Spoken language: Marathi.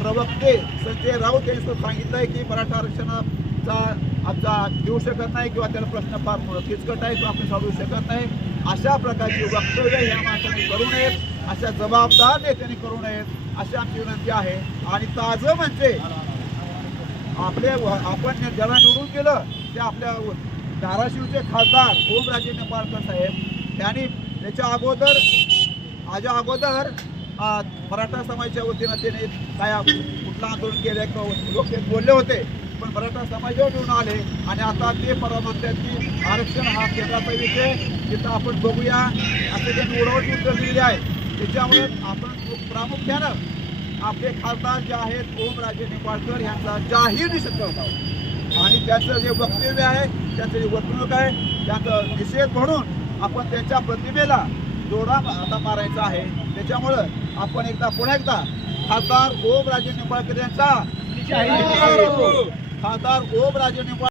प्रवक्ते संजय राऊत यांनी सांगितलं आहे की मराठा आरक्षणाचा आमचा देऊ शकत नाही किंवा त्याला प्रश्न फार किचकट आहे किंवा आपण सोडवू शकत नाही. अशा प्रकारची वक्तव्य ह्या माणसाने करू नयेत अशा जबाबदार नेत्यांनी करू नयेत अशी आमची विनंती आहे. आणि ताजं म्हणजे आपले आपण ज्याला निवडून गेलं ते आपल्या धाराशिवचे खासदार ओमराजे निंबाळकर साहेब त्यांनी त्याच्या अगोदर माझ्या अगोदर मराठा समाजाच्या वतीनं त्याने काय कुठलं आंदोलन केलं किंवा लोक ते बोलले होते पण मराठा समाजावर येऊन आले आणि आता ते परवा की आरक्षण हा केंद्राचा विषय तिथं आपण बघूया. असं जे उडवत उतरलेली आहे त्याच्यामुळे आपण प्रामुख्यानं आपले खासदार जे आहेत ओमराजे निंबाळकर यांचा जाहीर निषेध करत आहोत. आणि त्याचं जे वक्तव्य आहे त्याचं जे वर्तणूक आहे त्याचं निषेध म्हणून आपण त्यांच्या प्रतिमेला जोडा आता मारायचा आहे. त्याच्यामुळं आपण एकदा पुन्हा एकदा खासदार ओमराजे निंबाळकर यांचा खासदार ओमराजे निंबाळकर